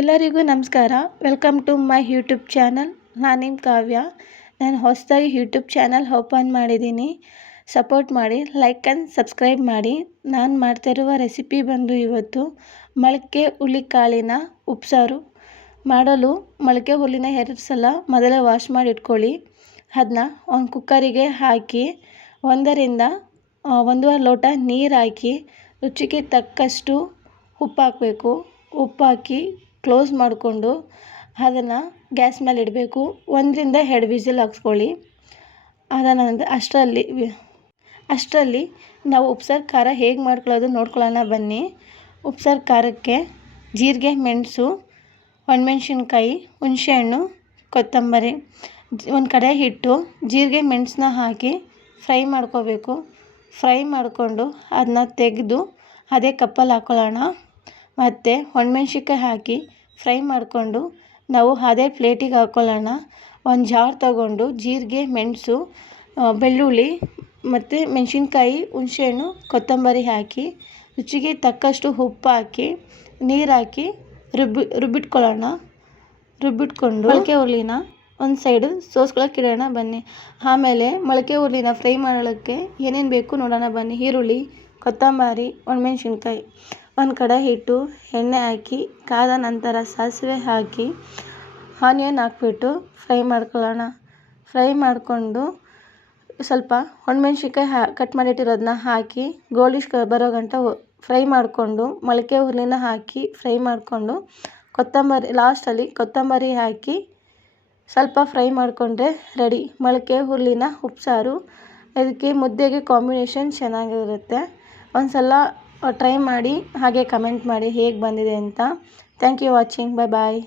ಎಲ್ಲರಿಗೂ ನಮಸ್ಕಾರ. Welcome to my YouTube channel. ನಾನು ನಿಮ್ಮ ಕಾವ್ಯ. ನಾನು ಹೊಸದಾಗಿ ಯೂಟ್ಯೂಬ್ ಚಾನಲ್ ಓಪನ್ ಮಾಡಿದ್ದೀನಿ. ಸಪೋರ್ಟ್ ಮಾಡಿ, ಲೈಕ್ ಆ್ಯಂಡ್ ಸಬ್ಸ್ಕ್ರೈಬ್ ಮಾಡಿ. ನಾನು ಮಾಡ್ತಿರುವ ರೆಸಿಪಿ ಬಂದು ಇವತ್ತು ಮೊಳಕೆ ಹುರುಳಿಕಾಳಿನ ಉಪ್ಸಾರು. ಮಾಡಲು ಮೊಳಕೆ ಹುರುಳಿನ 2 ಸಲ ಮೊದಲೇ ವಾಶ್ ಮಾಡಿ ಇಟ್ಕೊಳ್ಳಿ. ಅದನ್ನ ಒಂದು ಕುಕ್ಕರಿಗೆ ಹಾಕಿ 1-1.5 ಲೋಟ ನೀರು ಹಾಕಿ ರುಚಿಗೆ ತಕ್ಕಷ್ಟು ಉಪ್ಪು ಹಾಕಬೇಕು. ಉಪ್ಪು ಹಾಕಿ ಕ್ಲೋಸ್ ಮಾಡಿಕೊಂಡು ಅದನ್ನು ಗ್ಯಾಸ್ ಮೇಲೆ ಇಡಬೇಕು. 1-2 ವಿಸಿಲ್ ಹಾಕ್ಸ್ಕೊಳ್ಳಿ. ಅದಾದ ಅಷ್ಟರಲ್ಲಿ ನಾವು ಉಪ್ಸಾರು ಖಾರ ಹೇಗೆ ಮಾಡ್ಕೊಳ್ಳೋದು ನೋಡ್ಕೊಳ್ಳೋಣ ಬನ್ನಿ. ಉಪ್ಸಾರು ಖಾರಕ್ಕೆ ಜೀರಿಗೆ, ಮೆಣಸು, ಒಣಮೆಣ್ಸಿನ್ಕಾಯಿ, ಹುಣಸೆಹಣ್ಣು, ಕೊತ್ತಂಬರಿ, ಒಂದು ಕಡೆ ಇಟ್ಟು ಜೀರಿಗೆ ಮೆಣಸನ್ನ ಹಾಕಿ ಫ್ರೈ ಮಾಡ್ಕೋಬೇಕು. ಫ್ರೈ ಮಾಡಿಕೊಂಡು ಅದನ್ನ ತೆಗೆದು ಅದೇ ಕಪ್ಪಲ್ಲಿ ಹಾಕ್ಕೊಳ್ಳೋಣ. ಮತ್ತು ಒಣಮೆಣ್ಸಿನ್ಕಾಯಿ ಹಾಕಿ ಫ್ರೈ ಮಾಡಿಕೊಂಡು ನಾವು ಅದೇ ಪ್ಲೇಟಿಗೆ ಹಾಕ್ಕೊಳ್ಳೋಣ. ಒಂದು ಜಾರ್ ತಗೊಂಡು ಜೀರಿಗೆ, ಮೆಣಸು, ಬೆಳ್ಳುಳ್ಳಿ ಮತ್ತು ಮೆಣಸಿನ್ಕಾಯಿ, ಹುಣಸೆಹಣ್ಣು, ಕೊತ್ತಂಬರಿ ಹಾಕಿ ರುಚಿಗೆ ತಕ್ಕಷ್ಟು ಉಪ್ಪು ಹಾಕಿ ನೀರು ಹಾಕಿ ರುಬ್ಬಿಟ್ಕೊಳ್ಳೋಣ. ರುಬ್ಬಿಟ್ಕೊಂಡು ಮೊಳಕೆ ಹುರುಳಿನ ಒಂದು ಸೈಡು ಸೋಸ್ಕೊಳಕ್ಕೆ ಇಡೋಣ ಬನ್ನಿ. ಆಮೇಲೆ ಮೊಳಕೆ ಹುರುಳಿನ ಫ್ರೈ ಮಾಡೋಕ್ಕೆ ಏನೇನು ಬೇಕು ನೋಡೋಣ ಬನ್ನಿ. ಈರುಳ್ಳಿ, ಕೊತ್ತಂಬರಿ, ಒಣಮೆಣ್ಸಿನ್ಕಾಯಿ ಒಂದು ಕಡೆ ಇಟ್ಟು ಎಣ್ಣೆ ಹಾಕಿ ಕಾದ ನಂತರ ಸಾಸಿವೆ ಹಾಕಿ ಆನಿಯನ್ ಹಾಕ್ಬಿಟ್ಟು ಫ್ರೈ ಮಾಡ್ಕೊಳ್ಳೋಣ. ಫ್ರೈ ಮಾಡಿಕೊಂಡು ಸ್ವಲ್ಪ ಒಣಮೆಣ್ಸಿನ್ಕಾಯಿ ಕಟ್ ಮಾಡಿಟ್ಟಿರೋದನ್ನ ಹಾಕಿ ಗೋಲ್ಡಿಶ್ ಬರೋ ಗಂಟ ಫ್ರೈ ಮಾಡಿಕೊಂಡು ಮೊಳಕೆ ಹುರುಳಿನ ಹಾಕಿ ಫ್ರೈ ಮಾಡಿಕೊಂಡು ಲಾಸ್ಟಲ್ಲಿ ಕೊತ್ತಂಬರಿ ಹಾಕಿ ಸ್ವಲ್ಪ ಫ್ರೈ ಮಾಡಿಕೊಂಡ್ರೆ ರೆಡಿ ಮೊಳಕೆ ಹುರುಳಿನ ಉಪ್ಸಾರು. ಇದಕ್ಕೆ ಮುದ್ದೆಗೆ ಕಾಂಬಿನೇಷನ್ ಚೆನ್ನಾಗಿರುತ್ತೆ. ಒಂದು ಸಲ ಟ್ರೈ ಮಾಡಿ, ಹಾಗೆ ಕಮೆಂಟ್ ಮಾಡಿ ಹೇಗೆ ಬಂದಿದೆ ಅಂತ. Thank you watching. ಬಾಯ್.